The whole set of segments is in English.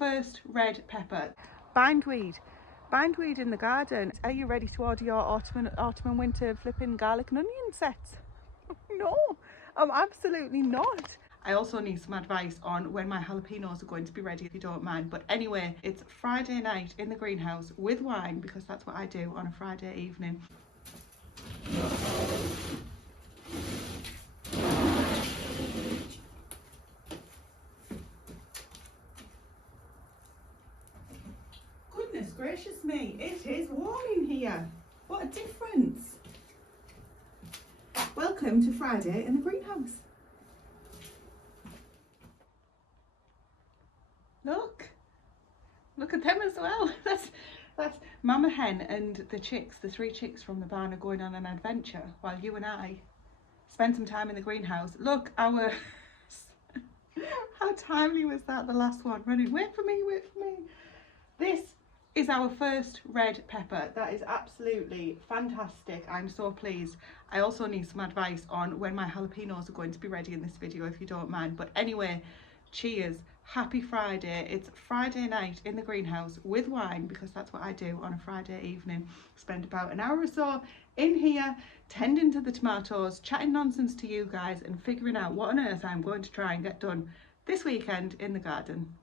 first red pepper. Bindweed. Bindweed in the garden. Are you ready to order your autumn and winter flipping garlic and onion sets? No, I'm absolutely not. I also need some advice on when my jalapenos are going to be ready, if you don't mind. But anyway, it's Friday night in the greenhouse with wine, because that's what I do on a Friday evening. Goodness gracious me, it is warm in here. What a difference. Welcome to Friday in the greenhouse. Look at them as well. That's Mama Hen and the chicks, the 3 chicks from the barn, are going on an adventure while you and I spend some time in the greenhouse. Look, our how timely was that, the last one running, wait for me. This is our first red pepper. That is absolutely fantastic. I'm so pleased. I also need some advice on when my jalapenos are going to be ready in this video, if you don't mind. But anyway, cheers. Happy Friday. It's Friday night in the greenhouse with wine, because that's what I do on a Friday evening. Spend about an hour or so in here tending to the tomatoes, chatting nonsense to you guys, and figuring out what on earth I'm going to try and get done this weekend in the garden.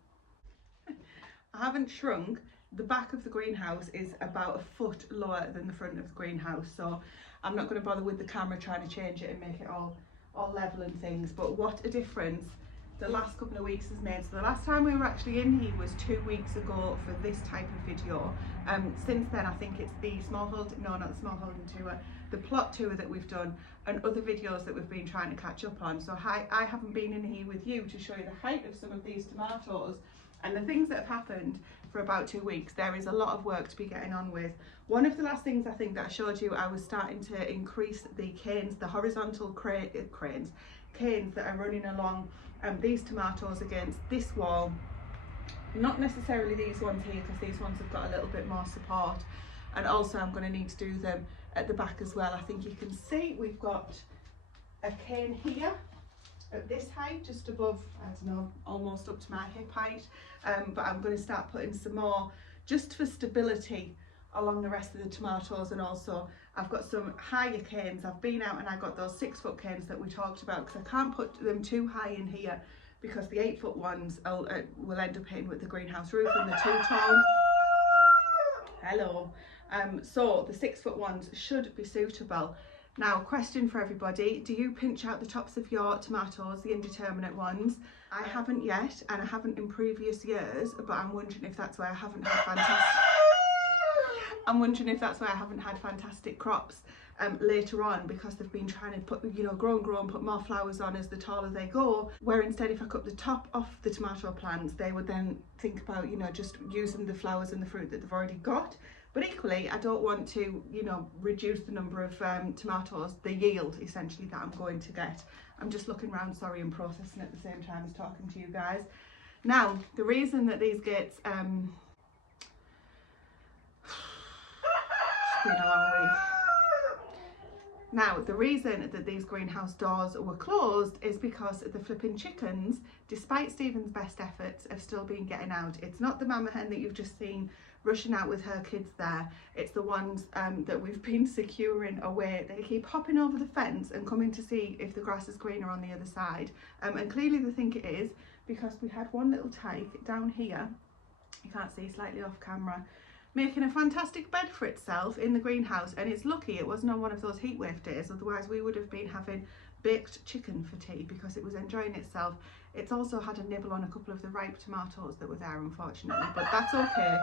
I haven't shrunk. The back of the greenhouse is about a foot lower than the front of the greenhouse, so I'm not going to bother with the camera trying to change it and make it all level and things. But what a difference the last couple of weeks has made. So the last time we were actually in here was 2 weeks ago for this type of video. Since then, I think it's the the plot tour that we've done, and other videos that we've been trying to catch up on. So I haven't been in here with you to show you the height of some of these tomatoes and the things that have happened for about 2 weeks. There is a lot of work to be getting on with. One of the last things I think that I showed you, I was starting to increase the canes, the horizontal canes that are running along these tomatoes against this wall. Not necessarily these ones here, because these ones have got a little bit more support, and also I'm going to need to do them at the back as well. I think you can see we've got a cane here at this height, just above, I don't know, almost up to my hip height, but I'm going to start putting some more just for stability along the rest of the tomatoes. And also I've got some higher canes. I've been out and I got those 6-foot canes that we talked about, because I can't put them too high in here because the 8-foot ones will end up hitting with the greenhouse roof, and they're too tall. Hello. So the 6-foot ones should be suitable. Now, question for everybody: do you pinch out the tops of your tomatoes, the indeterminate ones? I haven't yet, and I haven't in previous years, but I'm wondering if that's why I haven't had fantastic crops later on, because they've been trying to put, grow and put more flowers on as the taller they go, where instead if I cut the top off the tomato plants, they would then think about, just using the flowers and the fruit that they've already got. But equally, I don't want to, reduce the number of tomatoes, the yield essentially that I'm going to get. I'm just looking around, sorry, and processing at the same time as talking to you guys. Now, the reason that these gates, it's been a long week. Now, the reason that these greenhouse doors were closed is because the flipping chickens, despite Stephen's best efforts, have still been getting out. It's not the mama hen that you've just seen rushing out with her kids there. It's the ones that we've been securing away. They keep hopping over the fence and coming to see if the grass is greener on the other side. And clearly they think it is, because we had one little tyke down here, you can't see, slightly off camera, making a fantastic bed for itself in the greenhouse. And it's lucky it wasn't on one of those heat wave days, otherwise we would have been having baked chicken for tea, because it was enjoying itself. It's also had a nibble on a couple of the ripe tomatoes that were there, unfortunately, but that's okay.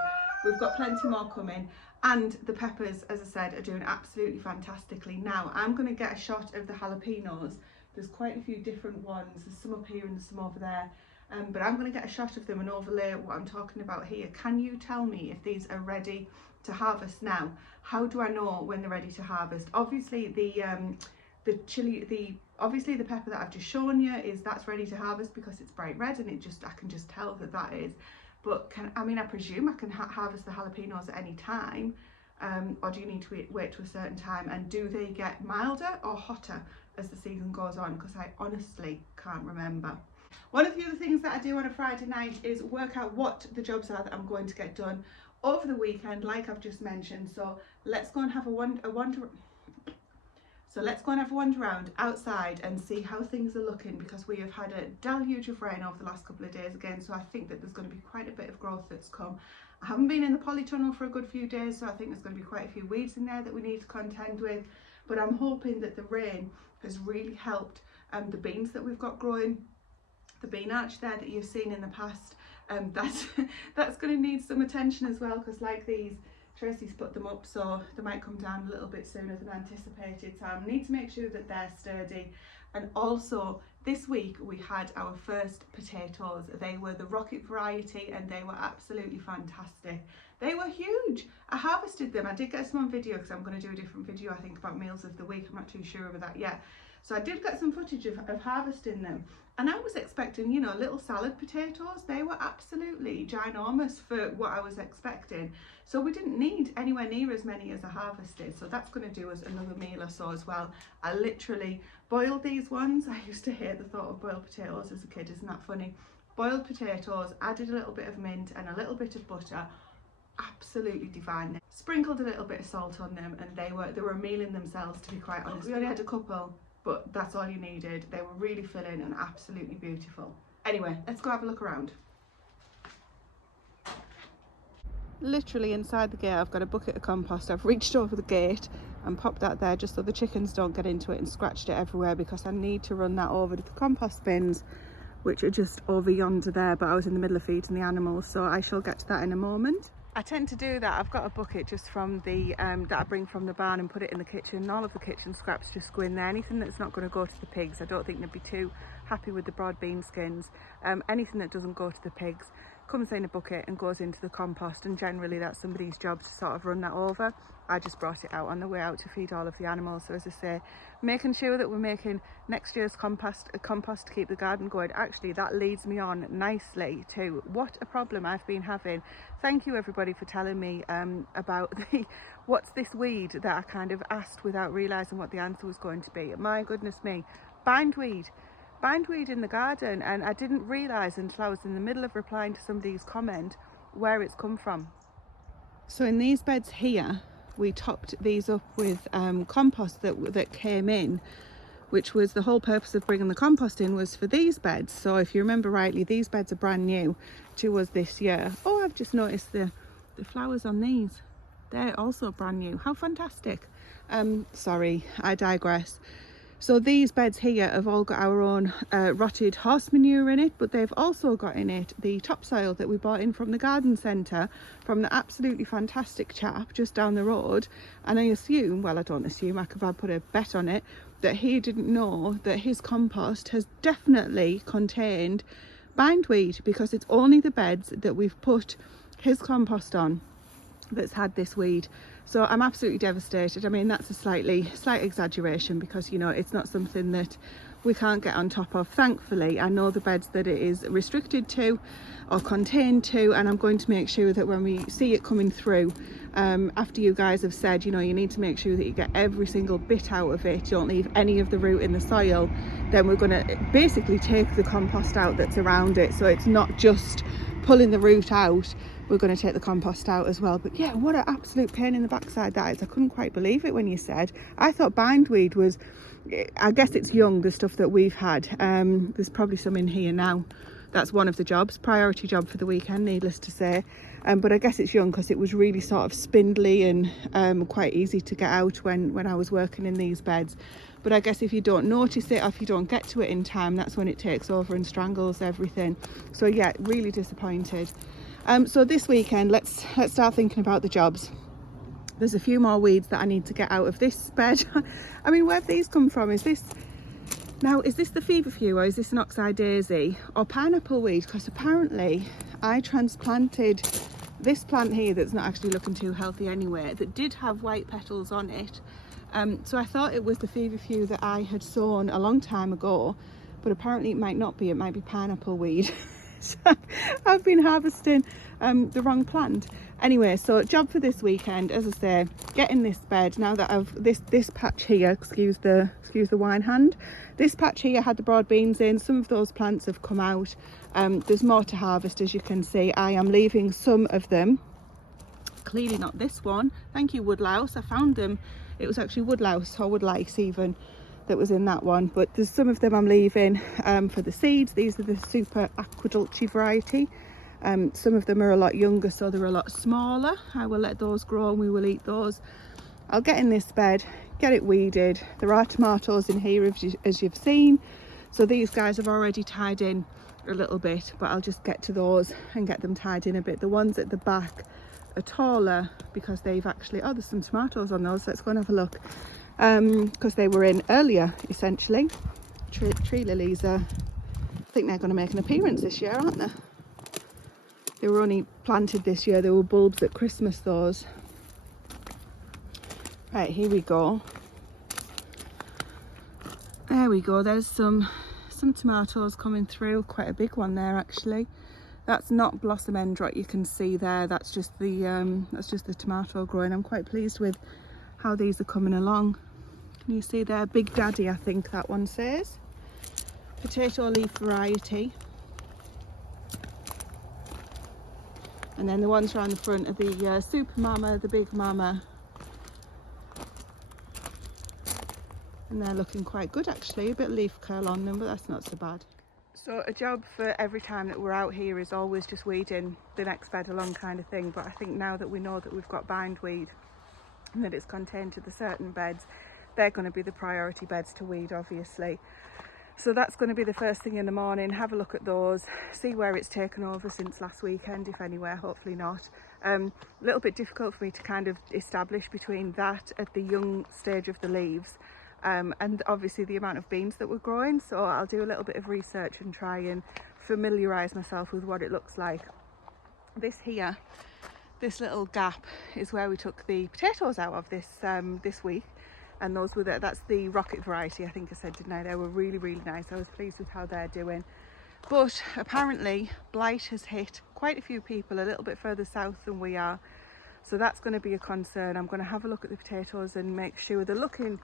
We've got plenty more coming, and the peppers, as I said, are doing absolutely fantastically. Now I'm going to get a shot of the jalapenos. There's quite a few different ones. There's some up here and there's some over there. But I'm going to get a shot of them and overlay what I'm talking about here. Can you tell me if these are ready to harvest now? How do I know when they're ready to harvest? Obviously the pepper that I've just shown you that's ready to harvest because it's bright red, and I can just tell that is. But I presume I can harvest the jalapenos at any time, or do you need to wait to a certain time? And do they get milder or hotter as the season goes on? Because I honestly can't remember. One of the other things that I do on a Friday night is work out what the jobs are that I'm going to get done over the weekend, like I've just mentioned. So let's go and have a wander. So let's go and have a wander around outside and see how things are looking, because we have had a deluge of rain over the last couple of days again. So I think that there's going to be quite a bit of growth that's come. I haven't been in the polytunnel for a good few days, so I think there's going to be quite a few weeds in there that we need to contend with. But I'm hoping that the rain has really helped the beans that we've got growing. The bean arch there that you've seen in the past, that's going to need some attention as well, because like these, Tracy's put them up so they might come down a little bit sooner than anticipated, so I need to make sure that they're sturdy. And also this week we had our first potatoes. They were the rocket variety and they were absolutely fantastic. They were huge. I harvested them. I did get some on video because I'm going to do a different video, I think, about meals of the week. I'm not too sure of that yet. So I did get some footage of harvesting them, and I was expecting, you know, little salad potatoes. They were absolutely ginormous for what I was expecting. So we didn't need anywhere near as many as I harvested. So that's going to do us another meal or so as well. I literally boiled these ones. I used to hate the thought of boiled potatoes as a kid, isn't that funny? Boiled potatoes, added a little bit of mint and a little bit of butter. Absolutely divine. Sprinkled a little bit of salt on them, and they were a meal in themselves, to be quite honest. We only had a couple, but that's all you needed. They were really filling and absolutely beautiful. Anyway, let's go have a look around. Literally inside the gate I've got a bucket of compost. I've reached over the gate and popped that there just so the chickens don't get into it and scratched it everywhere, because I need to run that over to the compost bins, which are just over yonder there, but I was in the middle of feeding the animals, so I shall get to that in a moment. I tend to do that. I've got a bucket just from the that I bring from the barn and put it in the kitchen. All of the kitchen scraps just go in there. Anything that's not going to go to the pigs, I don't think they'd be too happy with the broad bean skins. Anything that doesn't go to the pigs comes in a bucket and goes into the compost, and generally that's somebody's job to sort of run that over. I just brought it out on the way out to feed all of the animals. So as I say, making sure that we're making next year's compost to keep the garden going. Actually, that leads me on nicely to what a problem I've been having. Thank you everybody for telling me about what's this weed that I kind of asked without realising what the answer was going to be. My goodness me, bindweed in the garden, and I didn't realise until I was in the middle of replying to somebody's comment where it's come from. So in these beds here, we topped these up with compost that came in, which was the whole purpose of bringing the compost in, was for these beds. So if you remember rightly, these beds are brand new to us this year. Oh, I've just noticed the flowers on these. They're also brand new. How fantastic. Sorry, I digress. So these beds here have all got our own rotted horse manure in it, but they've also got in it the topsoil that we bought in from the garden centre from the absolutely fantastic chap just down the road. And I assume, well, I don't assume, I could put a bet on it, that he didn't know that his compost has definitely contained bindweed, because it's only the beds that we've put his compost on that's had this weed. So I'm absolutely devastated. I mean, that's a slight exaggeration, because, you know, it's not something that we can't get on top of. Thankfully, I know the beds that it is restricted to or contained to, and I'm going to make sure that when we see it coming through, after you guys have said, you know, you need to make sure that you get every single bit out of it, don't leave any of the root in the soil, then we're going to basically take the compost out that's around it. So it's not just pulling the root out, we're going to take the compost out as well. But yeah, what an absolute pain in the backside that is. I couldn't quite believe it when you said. I thought bindweed was, I guess it's young, the stuff that we've had. There's probably some in here now. That's one of the jobs, priority job for the weekend, needless to say. But I guess it's young because it was really sort of spindly and quite easy to get out when I was working in these beds. But I guess if you don't notice it, or if you don't get to it in time, that's when it takes over and strangles everything. So yeah, really disappointed. So this weekend, let's start thinking about the jobs. There's a few more weeds that I need to get out of this bed. I mean, where have these come from? Is this the feverfew, or is this an oxeye daisy or pineapple weed? Because apparently I transplanted this plant here that's not actually looking too healthy anyway, that did have white petals on it. So I thought it was the feverfew that I had sown a long time ago, but apparently it might not be. It might be pineapple weed. I've been harvesting the wrong plant. Anyway, so job for this weekend, as I say, getting this bed. Now that I've this patch here, excuse the wine hand, this patch here had the broad beans in. Some of those plants have come out. There's more to harvest, as you can see. I am leaving some of them. Clearly not this one. Thank you, woodlouse. I found them. It was actually woodlouse or woodlice even that was in that one, but there's some of them I'm leaving for the seeds. These are the super aquadulce variety. Some of them are a lot younger, so they're a lot smaller. I will let those grow and we will eat those. I'll get in this bed, get it weeded. There are tomatoes in here, as you've seen, so these guys have already tied in a little bit, but I'll just get to those and get them tied in a bit. The ones at the back are taller because they've actually, oh, there's some tomatoes on those. Let's go and have a look, because they were in earlier, essentially. Tree lilies are, I think they're going to make an appearance this year, aren't they? They were only planted this year. They were bulbs at Christmas, those. Right, here we go. There we go. There's some tomatoes coming through. Quite a big one there, actually. That's not blossom end rot, you can see there. That's just the tomato growing. I'm quite pleased with how these are coming along. Can you see there? Big Daddy, I think that one says. Potato leaf variety. And then the ones around the front are the Super Mama, the Big Mama. And they're looking quite good, actually. A bit of leaf curl on them, but that's not so bad. So a job for every time that we're out here is always just weeding the next bed along, kind of thing. But I think now that we know that we've got bindweed and that it's contained to the certain beds, they're going to be the priority beds to weed, obviously. So that's going to be the first thing in the morning. Have a look at those, see where it's taken over since last weekend, if anywhere. Hopefully not. A little bit difficult for me to kind of establish between that at the young stage of the leaves and obviously the amount of beans that we're growing. So I'll do a little bit of research and try and familiarise myself with what it looks like. This here, this little gap, is where we took the potatoes out of this week. And those were that's the rocket variety, I think I said, didn't I? They were really, really nice. I was pleased with how they're doing. But apparently blight has hit quite a few people a little bit further south than we are. So that's going to be a concern. I'm going to have a look at the potatoes and make sure they're looking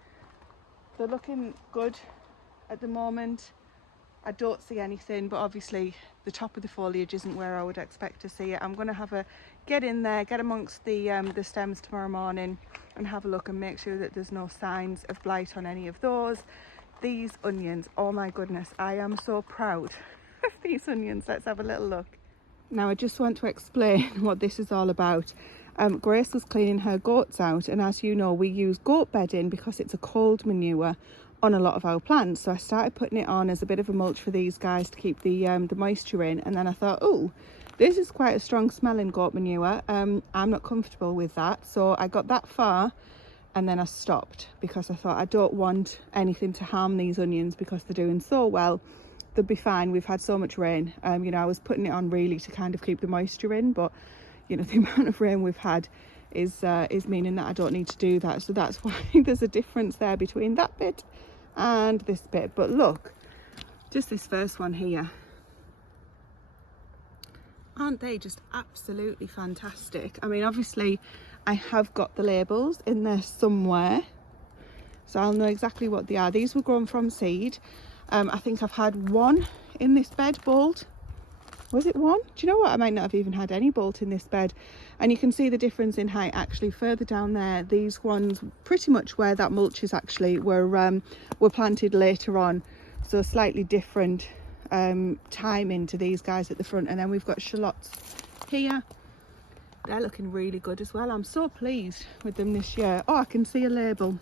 good at the moment. I don't see anything, but obviously the top of the foliage isn't where I would expect to see it. I'm going to have a get in there, get amongst the stems tomorrow morning and have a look and make sure that there's no signs of blight on any of those. These onions, oh my goodness, I am so proud of these onions. Let's have a little look. Now I just want to explain what this is all about. Grace was cleaning her goats out, and as you know, we use goat bedding because it's a cold manure on a lot of our plants. So I started putting it on as a bit of a mulch for these guys to keep the moisture in, and then I thought, oh, this is quite a strong smelling goat manure. I'm not comfortable with that, so I got that far and then I stopped because I thought I don't want anything to harm these onions because they're doing so well. They'll be fine. We've had so much rain. You know, I was putting it on really to kind of keep the moisture in, but you know, the amount of rain we've had is meaning that I don't need to do that. So that's why there's a difference there between that bit and this bit. But look, just this first one here, aren't they just absolutely fantastic? I mean, obviously I have got the labels in there somewhere, so I'll know exactly what they are. These were grown from seed. I think I've had one in this bed bolt. Was it one? Do you know what? I might not have even had any bolt in this bed. And you can see the difference in height actually further down there. These ones, pretty much where that mulch is actually, were planted later on. So slightly different timing to these guys at the front. And then we've got shallots here. They're looking really good as well. I'm so pleased with them this year. Oh, I can see a label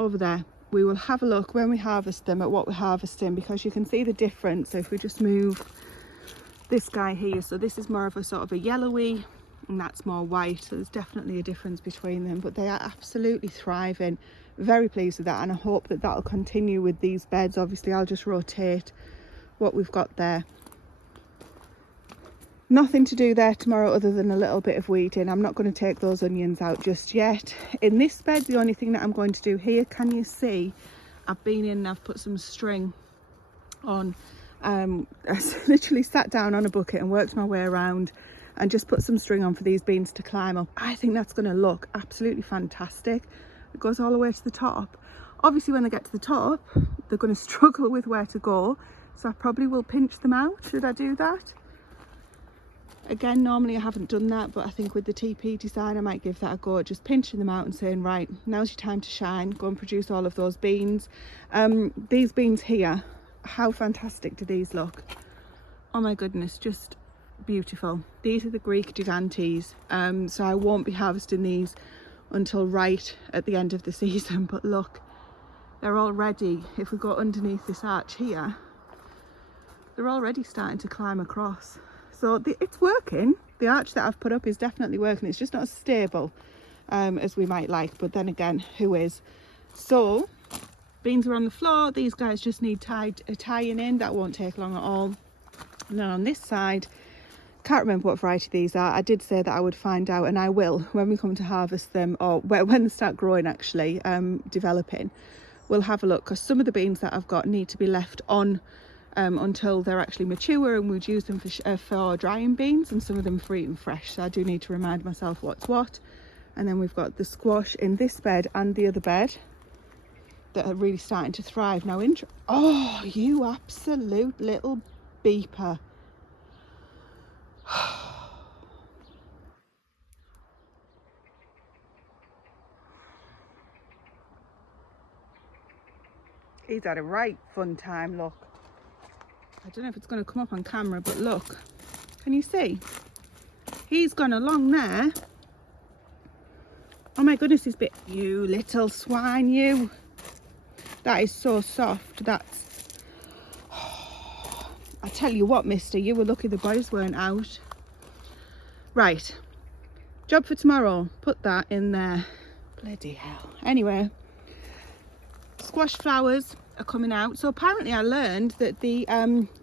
over there. We will have a look when we harvest them at what we're harvesting, because you can see the difference. So if we just move this guy here, so this is more of a sort of a yellowy and that's more white, so there's definitely a difference between them, but they are absolutely thriving. Very pleased with that, and I hope that that'll continue with these beds. Obviously I'll just rotate what we've got there. Nothing to do there tomorrow other than a little bit of weeding. I'm not going to take those onions out just yet. In this bed, the only thing that I'm going to do here, can you see, I've been in and I've put some string on I literally sat down on a bucket and worked my way around and just put some string on for these beans to climb up. I think that's going to look absolutely fantastic. It goes all the way to the top. Obviously when they get to the top they're going to struggle with where to go, so I probably will pinch them out. Should I do that? Again, normally I haven't done that, but I think with the TP design I might give that a go, just pinching them out and saying, right, now's your time to shine, go and produce all of those beans. These beans here, how fantastic do these look? Oh my goodness, just beautiful. These are the Greek gigantes, so I won't be harvesting these until right at the end of the season, but look, they're already, if we go underneath this arch here, they're already starting to climb across. So it's working. The arch that I've put up is definitely working. It's just not as stable as we might like, but then again, who is? So beans are on the floor. These guys just need tying in. That won't take long at all. And then on this side, can't remember what variety these are. I did say that I would find out, and I will when we come to harvest them, or when they start growing, actually developing. We'll have a look, because some of the beans that I've got need to be left on until they're actually mature, and we'd use them for drying beans, and some of them for eating fresh. So I do need to remind myself what's what. And then we've got the squash in this bed and the other bed that are really starting to thrive now. Oh, you absolute little beeper. He's had a right fun time, look. I don't know if it's going to come up on camera, but look, can you see? He's gone along there. Oh my goodness, he's bit, you little swine, you. That is so soft. That's, I tell you what, mister, you were lucky the boys weren't out. Right, job for tomorrow, put that in there. Bloody hell. Anyway, squash flowers are coming out. So apparently I learned that the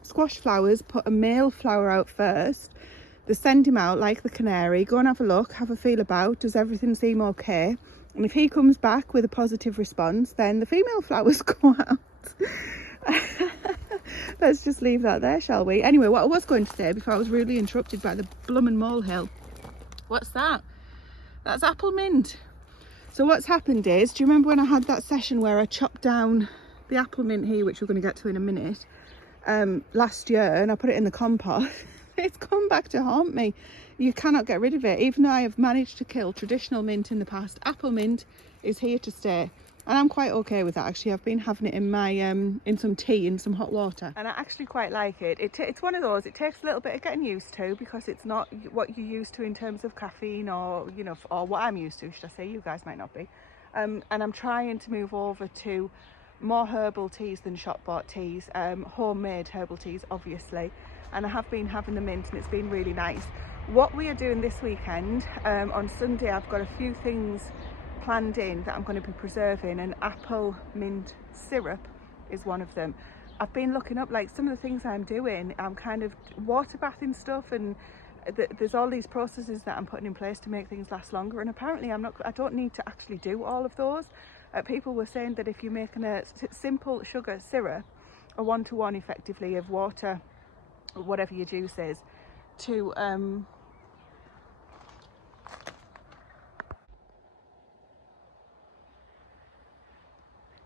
squash flowers put a male flower out first. They send him out like the canary, go and have a look, have a feel about, does everything seem okay? And if he comes back with a positive response, then the female flowers go out. Let's just leave that there, shall we? Anyway, what I was going to say before I was rudely interrupted by the bloomin' molehill. What's that? That's apple mint. So what's happened is, do you remember when I had that session where I chopped down the apple mint here, which we're going to get to in a minute, last year, and I put it in the compost? It's come back to haunt me. You cannot get rid of it. Even though I have managed to kill traditional mint in the past, apple mint is here to stay. And I'm quite okay with that, actually. I've been having it in my in some tea, in some hot water, and I actually quite like it. It's one of those, it takes a little bit of getting used to, because it's not what you're used to in terms of caffeine, or, you know, or what I'm used to, should I say. You guys might not be. And I'm trying to move over to more herbal teas than shop bought teas, homemade herbal teas, obviously. And I have been having the mint, and it's been really nice. What we are doing this weekend, on Sunday, I've got a few things planned in that I'm going to be preserving, and apple mint syrup is one of them. I've been looking up like some of the things I'm doing. I'm kind of water bathing stuff, and there's all these processes that I'm putting in place to make things last longer, and apparently I don't need to actually do all of those. People were saying that if you're making a simple sugar syrup, a 1-to-1 effectively of water, whatever your juice is, to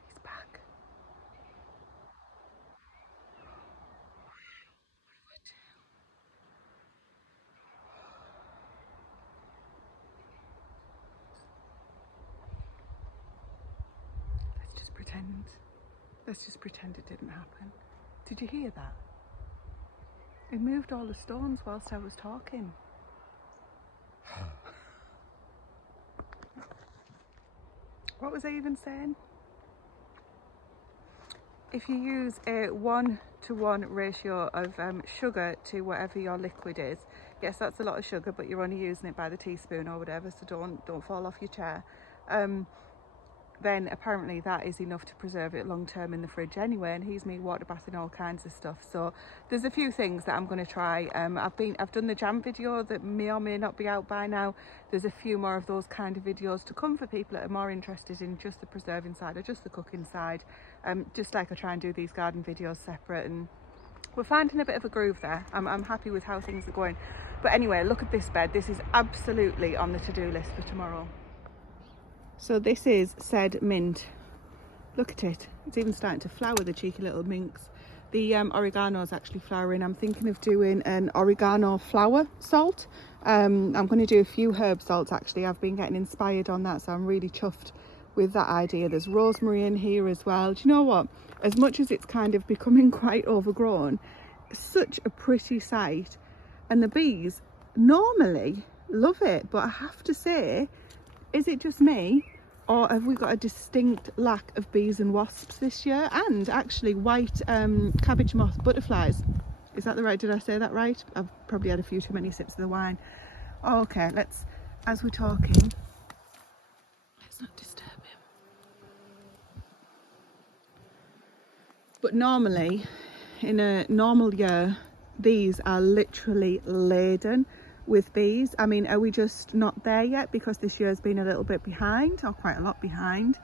he's back. Let's just pretend it didn't happen. Did you hear that? It moved all the stones whilst I was talking. What was I even saying? If you use a 1-to-1 ratio of sugar to whatever your liquid is, yes, that's a lot of sugar, but you're only using it by the teaspoon or whatever, so don't fall off your chair. Then apparently that is enough to preserve it long term in the fridge anyway, and he's me water bathing all kinds of stuff. So there's a few things that I'm going to try. I've done the jam video that may or may not be out by now. There's a few more of those kind of videos to come for people that are more interested in just the preserving side or just the cooking side. Just like I try and do these garden videos separate, and we're finding a bit of a groove there. I'm happy with how things are going. But anyway, look at this bed. This is absolutely on the to-do list for tomorrow. So this is said mint. Look at it. It's even starting to flower, the cheeky little minx. The oregano is actually flowering. I'm thinking of doing an oregano flower salt. I'm going to do a few herb salts actually. I've been getting inspired on that, so I'm really chuffed with that idea. There's rosemary in here as well. Do you know what? As much as it's kind of becoming quite overgrown, it's such a pretty sight. And the bees normally love it, but I have to say, is it just me? Or have we got a distinct lack of bees and wasps this year? And actually white cabbage moth butterflies. Is that the right, did I say that right? I've probably had a few too many sips of the wine. Oh, okay, let's, as we're talking, let's not disturb him. But normally, in a normal year, these are literally laden with bees. I mean, are we just not there yet because this year's been a little bit behind, or quite a lot behind?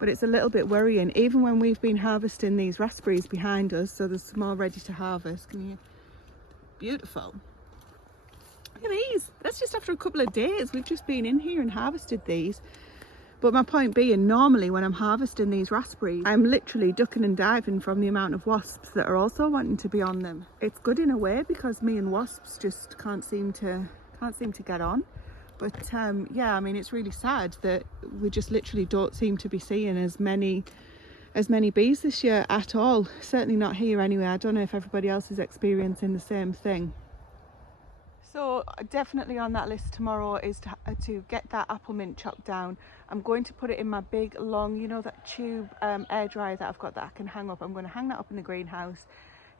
But it's a little bit worrying, even when we've been harvesting these raspberries behind us. So there's some more ready to harvest. Can you? Beautiful. Look at these. That's just after a couple of days. We've just been in here and harvested these. But my point being, normally when I'm harvesting these raspberries, I'm literally ducking and diving from the amount of wasps that are also wanting to be on them. It's good in a way because me and wasps just can't seem to get on. But yeah, I mean, it's really sad that we just literally don't seem to be seeing as many bees this year at all. Certainly not here anyway. I don't know if everybody else is experiencing the same thing. So definitely on that list tomorrow is to get that apple mint chopped down. I'm going to put it in my big long, you know, that tube air dryer that I've got that I can hang up. I'm going to hang that up in the greenhouse,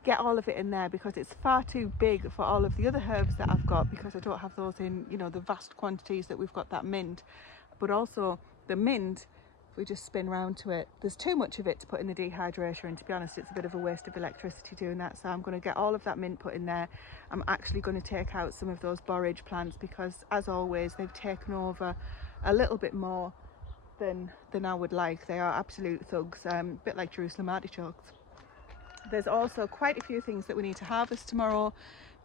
get all of it in there because it's far too big for all of the other herbs that I've got, because I don't have those in, you know, the vast quantities that we've got that mint. But also the mint, if we just spin round to it, there's too much of it to put in the dehydrator, and to be honest, it's a bit of a waste of electricity doing that. So I'm going to get all of that mint put in there. I'm actually going to take out some of those borage plants because, as always, they've taken over a little bit more than I would like. They are absolute thugs, a bit like Jerusalem artichokes. There's also quite a few things that we need to harvest tomorrow.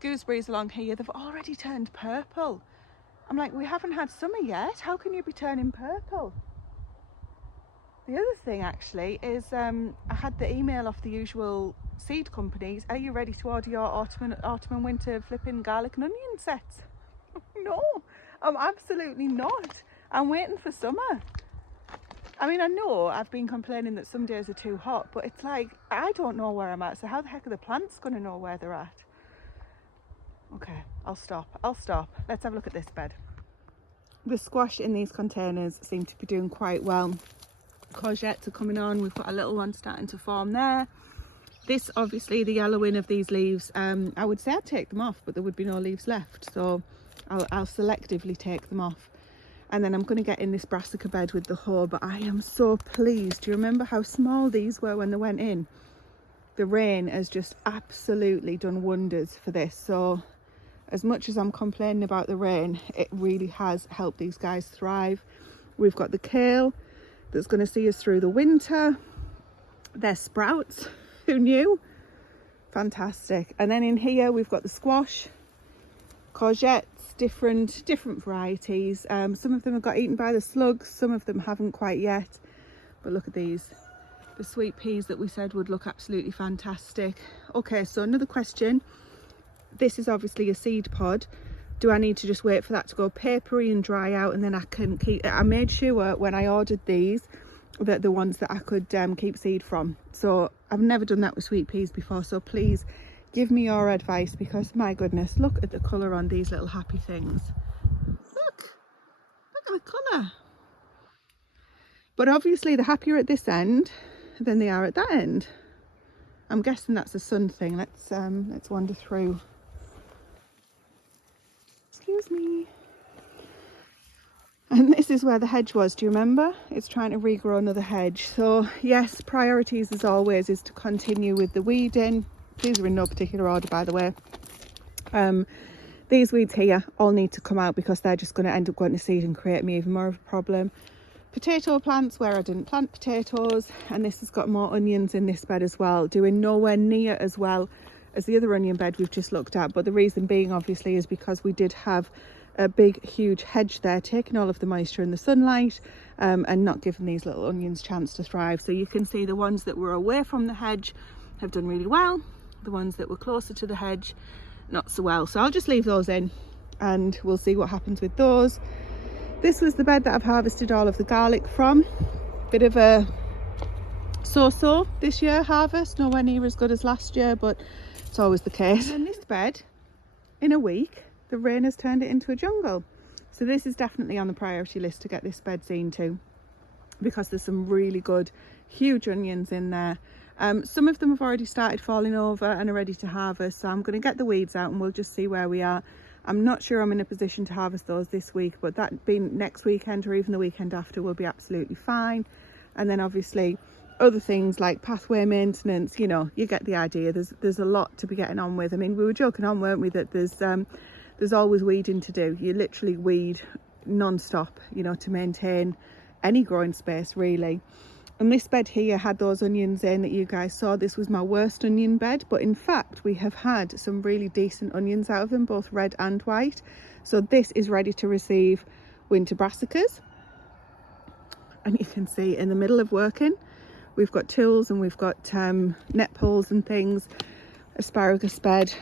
Gooseberries along here, they've already turned purple. I'm like, we haven't had summer yet. How can you be turning purple? The other thing actually is I had the email off the usual seed companies. Are you ready to order your autumn and winter flipping garlic and onion sets? No, I'm absolutely not. I'm waiting for summer. I mean, I know I've been complaining that some days are too hot, but it's like, I don't know where I'm at, so how the heck are the plants going to know where they're at? Okay, I'll stop. Let's have a look at this bed. The squash in these containers seem to be doing quite well. Courgettes are coming on. We've got a little one starting to form there. This, obviously, the yellowing of these leaves, I would say I'd take them off, but there would be no leaves left, so I'll selectively take them off. And then I'm going to get in this brassica bed with the hoe, but I am so pleased. Do you remember how small these were when they went in? The rain has just absolutely done wonders for this. So as much as I'm complaining about the rain, it really has helped these guys thrive. We've got the kale that's going to see us through the winter. They're sprouts. Who knew? Fantastic. And then in here we've got the squash, courgettes, different varieties. Some of them have got eaten by the slugs, some of them haven't quite yet. But look at these, the sweet peas that we said would look absolutely fantastic. Okay, so another question. This is obviously a seed pod. Do I need to just wait for that to go papery and dry out and then I can keep it? I made sure when I ordered these that the ones that I could keep seed from. So I've never done that with sweet peas before, so please give me your advice, because my goodness, look at the colour on these little happy things. Look at the colour. But obviously they're happier at this end than they are at that end. I'm guessing that's a sun thing. Let's wander through. Excuse me. And this is where the hedge was, do you remember? It's trying to regrow another hedge. So yes, priorities as always is to continue with the weeding. These are in no particular order, by the way. These weeds here all need to come out because they're just going to end up going to seed and create me even more of a problem. Potato plants where I didn't plant potatoes, and this has got more onions in this bed as well, doing nowhere near as well as the other onion bed we've just looked at, but the reason being obviously is because we did have a big huge hedge there taking all of the moisture and the sunlight, and not giving these little onions chance to thrive. So you can see the ones that were away from the hedge have done really well, the ones that were closer to the hedge not so well. So I'll just leave those in and we'll see what happens with those. This was the bed that I've harvested all of the garlic from. Bit of a so-so this year harvest, nowhere near as good as last year, but it's always the case. And this bed, in a week, the rain has turned it into a jungle. So this is definitely on the priority list to get this bed seen to, because there's some really good huge onions in there. Some of them have already started falling over and are ready to harvest, so I'm going to get the weeds out and we'll just see where we are. I'm not sure I'm in a position to harvest those this week, but that being next weekend or even the weekend after will be absolutely fine. And then obviously other things like pathway maintenance, you know, you get the idea. There's a lot to be getting on with. I mean, we were joking on, weren't we, that there's always weeding to do. You literally weed non-stop, you know, to maintain any growing space really. And this bed here had those onions in that you guys saw. This was my worst onion bed, but in fact we have had some really decent onions out of them, both red and white. So this is ready to receive winter brassicas. And you can see in the middle of working, we've got tools and we've got net poles and things, asparagus bed,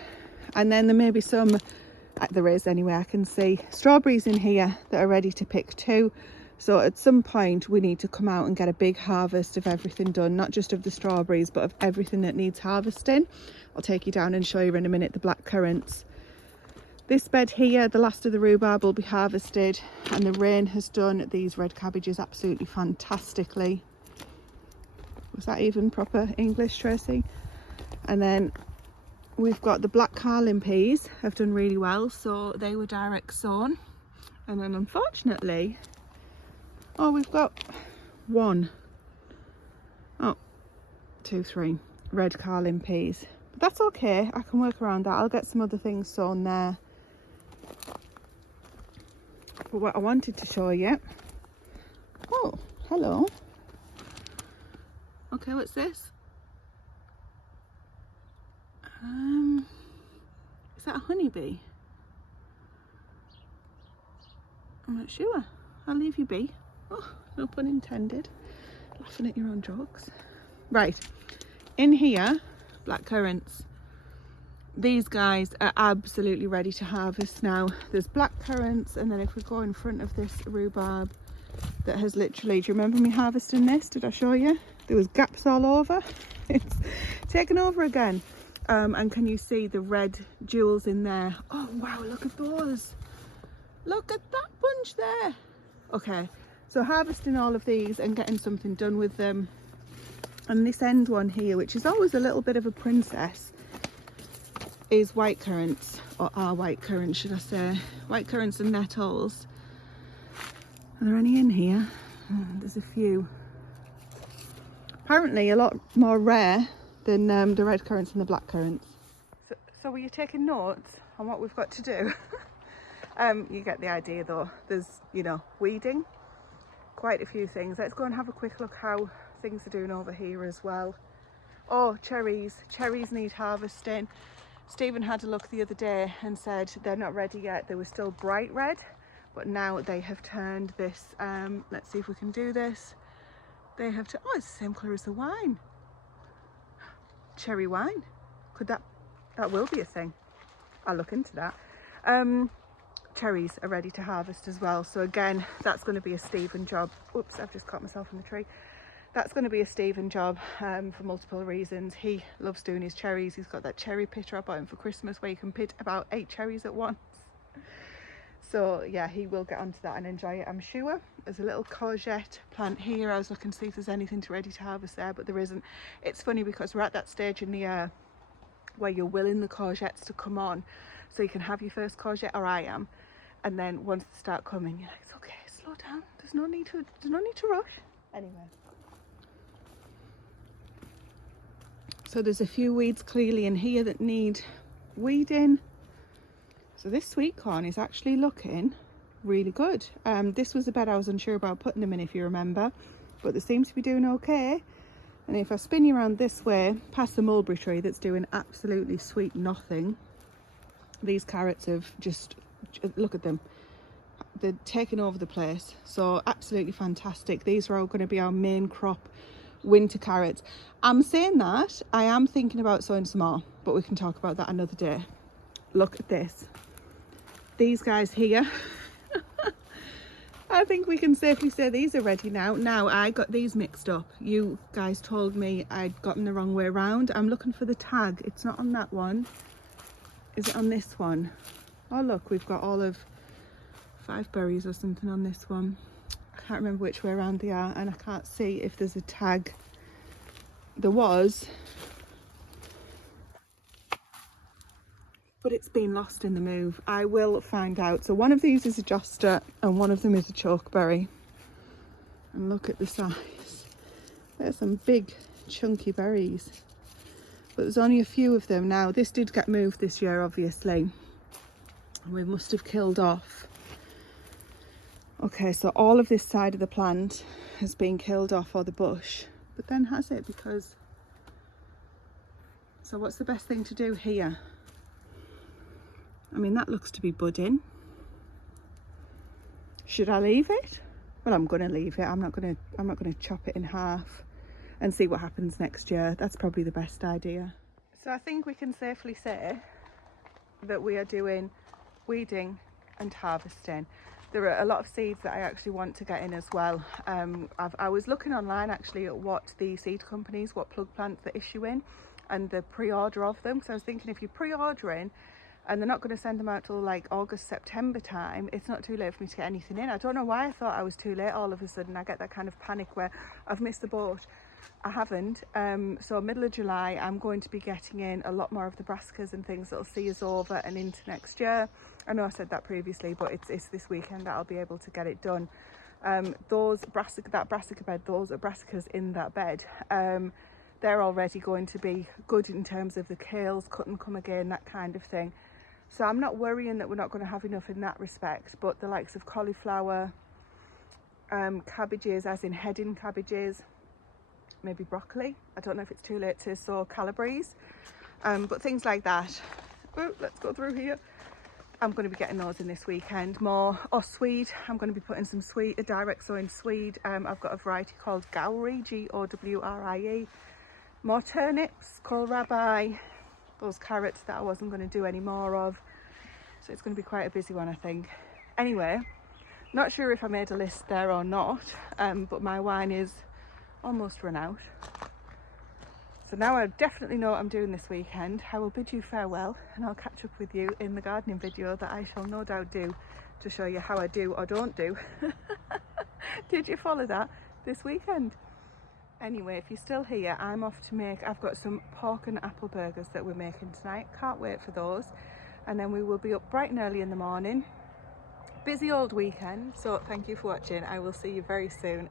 and then there may be some, there is anyway, I can see strawberries in here that are ready to pick too. So at some point we need to come out and get a big harvest of everything done, not just of the strawberries but of everything that needs harvesting. I'll take you down and show you in a minute the black currants. This bed here, the last of the rhubarb will be harvested, and the rain has done these red cabbages absolutely fantastically. Was that even proper English, Tracy? And then we've got the black carlin peas have done really well, so they were direct sown. And then unfortunately, oh, we've got two, three red carlin peas. But that's okay, I can work around that. I'll get some other things sown there. But what I wanted to show you, oh, hello. Okay, what's this? Is that a honeybee? I'm not sure. I'll leave you be. Oh, no pun intended. Laughing at your own jokes. Right, in here, black currants. These guys are absolutely ready to harvest now. There's black currants, and then if we go in front of this rhubarb that has literally, do you remember me harvesting this? Did I show you? There was gaps all over. It's taken over again. And can you see the red jewels in there? Oh wow, look at those. Look at that bunch there. Okay, so harvesting all of these and getting something done with them. And this end one here, which is always a little bit of a princess, is white currants, or are white currants should I say. White currants and nettles. Are there any in here? There's a few. Apparently a lot more rare than the red currants and the black currants. So were you taking notes on what we've got to do? You get the idea though. There's, you know, weeding, quite a few things. Let's go and have a quick look how things are doing over here as well. Oh, cherries. Cherries need harvesting. Stephen had a look the other day and said they're not ready yet. They were still bright red, but now they have turned this, let's see if we can do this. They have oh, it's the same colour as the wine. Cherry wine. Could that will be a thing. I'll look into that. Cherries are ready to harvest as well. So again, that's going to be a Stephen job. Oops, I've just caught myself in the tree. That's going to be a Stephen job for multiple reasons. He loves doing his cherries. He's got that cherry pitter I bought him for Christmas where you can pick about 8 cherries at once. So yeah, he will get onto that and enjoy it, I'm sure. There's a little courgette plant here. I was looking to see if there's anything ready to harvest there, but there isn't. It's funny because we're at that stage in the year where you're willing the courgettes to come on so you can have your first courgette, or I am. And then once they start coming, you're like, it's okay, slow down. There's no need to rush. Anyway. So there's a few weeds clearly in here that need weeding. So this sweet corn is actually looking really good. This was a bed I was unsure about putting them in, if you remember, but they seem to be doing okay. And if I spin you around this way, past the mulberry tree that's doing absolutely sweet nothing, these carrots have just, look at them. They're taking over the place. So absolutely fantastic. These are all going to be our main crop winter carrots. I'm saying that, I am thinking about sowing some more, but we can talk about that another day. Look at this. These guys here. I think we can safely say these are ready now. Now, I got these mixed up. You guys told me I'd got them the wrong way around. I'm looking for the tag. It's not on that one. Is it on this one? Oh look, we've got all of 5 berries or something on this one. I can't remember which way around they are, and I can't see if there's a tag. There was, but it's been lost in the move. I will find out. So one of these is a joster and one of them is a chokeberry. And look at the size. There's some big chunky berries, but there's only a few of them now. This did get moved this year, obviously. We must have killed off. Okay, so all of this side of the plant has been killed off, or the bush, but then has it? Because, so what's the best thing to do here? I mean, that looks to be budding. Should I leave it? Well, I'm going to leave it. I'm not going to chop it in half and see what happens next year. That's probably the best idea. So I think we can safely say that we are doing weeding and harvesting. There are a lot of seeds that I actually want to get in as well. I was looking online actually at what the seed companies, what plug plants they're issuing and the pre-order of them. So I was thinking, if you're pre-ordering and they're not going to send them out till like August, September time, it's not too late for me to get anything in. I don't know why I thought I was too late all of a sudden. I get that kind of panic where I've missed the boat. I haven't. So middle of July, I'm going to be getting in a lot more of the brassicas and things that'll see us over and into next year. I know I said that previously, but it's this weekend that I'll be able to get it done. That brassica bed, those are brassicas in that bed. They're already going to be good in terms of the kales, cut and come again, that kind of thing. So I'm not worrying that we're not going to have enough in that respect, but the likes of cauliflower, cabbages, as in heading cabbages, maybe broccoli. I don't know if it's too late to sow calabrese, but things like that. Oh, let's go through here. I'm going to be getting those in this weekend. More, swede. I'm going to be putting some swede, direct sowing swede. I've got a variety called Gowrie, Gowrie. More turnips, kohlrabi, those carrots that I wasn't going to do any more of. So it's going to be quite a busy one, I think. Anyway, not sure if I made a list there or not, but my wine is almost run out. So now I definitely know what I'm doing this weekend. I will bid you farewell and I'll catch up with you in the gardening video that I shall no doubt do to show you how I do or don't do. Did you follow that this weekend? Anyway, if you're still here, I'm off to make, I've got some pork and apple burgers that we're making tonight. Can't wait for those. And then we will be up bright and early in the morning. Busy old weekend, so thank you for watching. I will see you very soon.